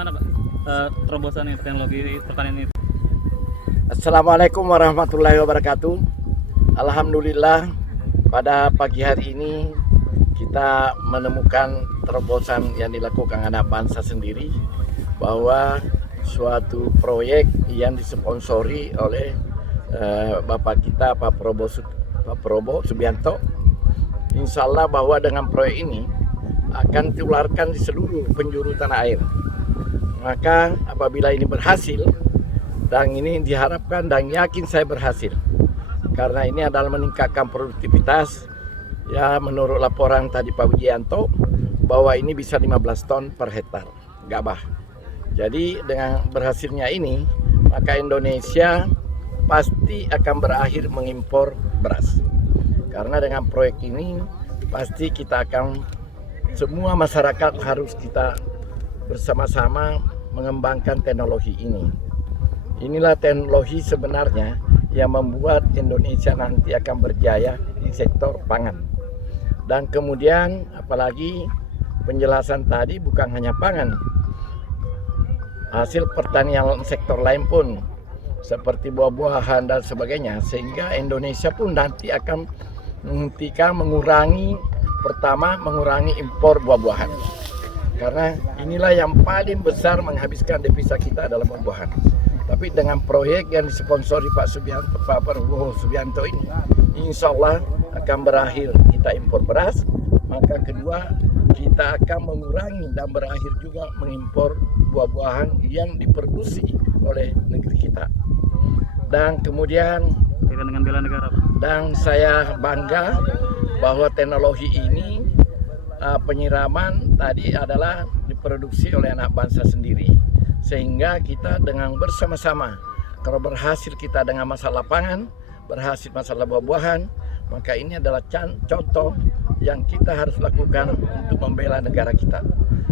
Gimana Pak terobosan teknologi pertanian ini? Assalamualaikum warahmatullahi wabarakatuh. Alhamdulillah pada pagi hari ini kita menemukan terobosan yang dilakukan anak bangsa sendiri, bahwa suatu proyek yang disponsori oleh Bapak kita Pak Prabowo Subianto, insya Allah bahwa dengan proyek ini akan ditularkan di seluruh penjuru tanah air. Maka apabila ini berhasil, dan ini diharapkan dan yakin saya berhasil, karena ini adalah meningkatkan produktivitas. Ya, menurut laporan tadi Pak Wijianto, bahwa ini bisa 15 ton per hektar gabah. Jadi dengan berhasilnya ini, maka Indonesia pasti akan berakhir mengimpor beras. Karena dengan proyek ini pasti kita akan, semua masyarakat harus kita bersama-sama mengembangkan teknologi ini. Inilah teknologi sebenarnya yang membuat Indonesia nanti akan berjaya di sektor pangan. Dan kemudian apalagi penjelasan tadi bukan hanya pangan, hasil pertanian sektor lain pun seperti buah-buahan dan sebagainya, sehingga Indonesia pun nanti akan menghentikan, mengurangi impor buah-buahan, karena inilah yang paling besar menghabiskan devisa kita adalah buah-buahan. Tapi dengan proyek yang disponsori Pak Prabowo Subianto ini, insya Allah akan berakhir kita impor beras. Maka kedua, kita akan mengurangi dan berakhir juga mengimpor buah-buahan yang diproduksi oleh negeri kita. Dan kemudian Dengan bela negara. Dan saya bangga bahwa teknologi ini penyiraman tadi adalah diproduksi oleh anak bangsa sendiri, sehingga kita dengan bersama-sama, kalau berhasil kita dengan masalah pangan, berhasil masalah buah-buahan, maka ini adalah contoh yang kita harus lakukan untuk membela negara kita.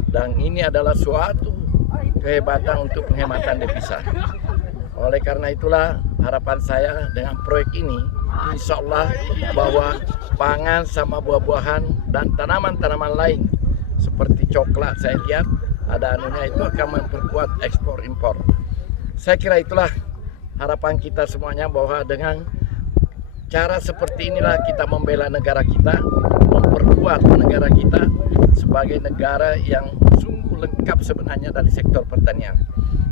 Dan ini adalah suatu kehebatan untuk penghematan devisa. Oleh karena itulah harapan saya dengan proyek ini, insya Allah bahwa pangan sama buah-buahan dan tanaman-tanaman lain seperti coklat, saya lihat ada anunya, itu akan memperkuat ekspor impor. Saya kira itulah harapan kita semuanya, bahwa dengan cara seperti inilah kita membela negara kita, memperkuat negara kita sebagai negara yang sungguh lengkap sebenarnya dari sektor pertanian.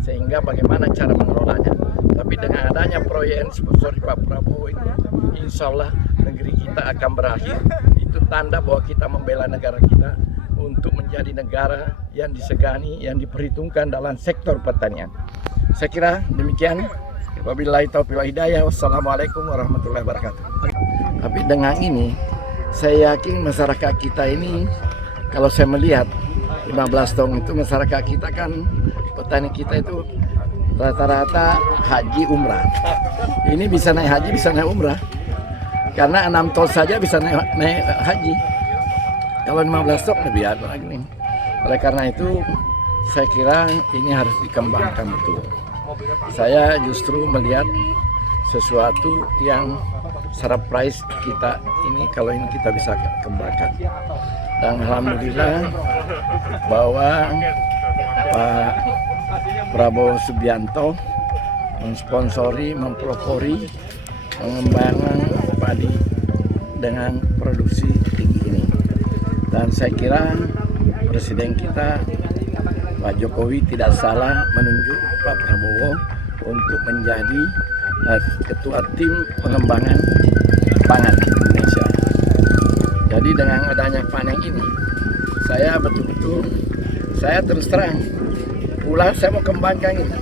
Sehingga bagaimana cara mengelolanya. Tapi dengan adanya proyek yang disponsori Pak Prabowo ini, insya Allah negeri kita akan berakhir. Itu tanda bahwa kita membela negara kita untuk menjadi negara yang disegani, yang diperhitungkan dalam sektor pertanian. Saya kira demikian. Wabillahi taufiq wal hidayah. Wassalamualaikum warahmatullahi wabarakatuh. Tapi dengan ini, saya yakin masyarakat kita ini, kalau saya melihat 15 tahun itu, masyarakat kita kan, petani kita itu rata-rata haji umrah. Ini bisa naik haji, bisa naik umrah, karena 6 ton saja bisa naik haji. Kalau 15 ton lebih ada lagi nih. Oleh karena itu saya kira ini harus dikembangkan betul. Saya justru melihat sesuatu yang surprise kita ini, kalau ini kita bisa kembangkan. Dan alhamdulillah bahwa Pak Prabowo Subianto mensponsori, mempelopori pengembangan padi dengan produksi tinggi ini. Dan saya kira Presiden kita Pak Jokowi tidak salah menunjuk Pak Prabowo untuk menjadi ketua tim pengembangan pangan Indonesia. Jadi dengan adanya panen ini, saya betul-betul, saya terus terang pulang, saya mau kembangkan ini.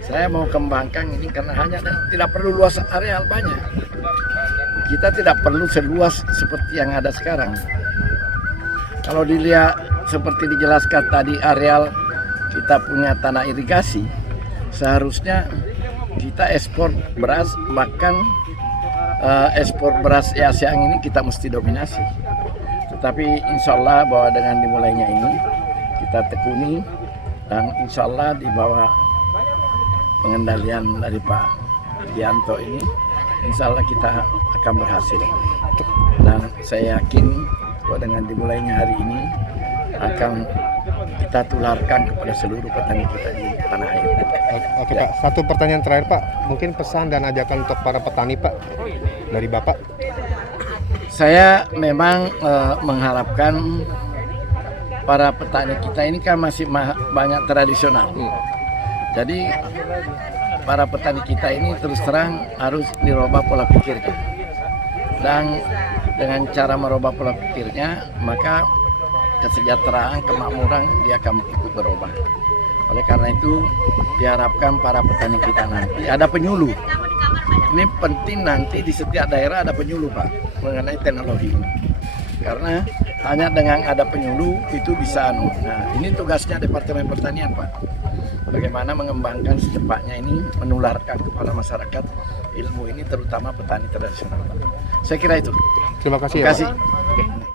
Saya mau kembangkan ini karena hanya tidak perlu luas areal banyak. Kita tidak perlu seluas seperti yang ada sekarang. Kalau dilihat seperti dijelaskan tadi, areal kita punya tanah irigasi, seharusnya kita ekspor beras, bahkan ekspor beras Asia ini kita mesti dominasi. Tetapi insya Allah bahwa dengan dimulainya ini kita tekuni, dan insya Allah di bawah pengendalian dari Pak Wijianto ini, insya Allah kita akan berhasil. Dan saya yakin bahwa dengan dimulainya hari ini akan kita tularkan kepada seluruh petani kita di tanah air. Oke Pak, satu pertanyaan terakhir Pak, mungkin pesan dan ajakan untuk para petani Pak dari Bapak. Saya memang mengharapkan para petani kita ini kan masih banyak tradisional. Jadi para petani kita ini terus terang harus dirubah pola pikirnya. Dan dengan cara merubah pola pikirnya, maka kesejahteraan, kemakmuran dia akan ikut berubah. Oleh karena itu diharapkan para petani kita nanti ada penyuluh. Ini penting nanti di setiap daerah ada penyuluh Pak mengenai teknologi ini. Karena hanya dengan ada penyuluh itu bisa Nah, ini tugasnya Departemen Pertanian Pak. Bagaimana mengembangkan secepatnya ini menularkan kepada masyarakat ilmu ini terutama petani tradisional Pak. Saya kira itu. Terima kasih. Terima Ya, kasih. Pak.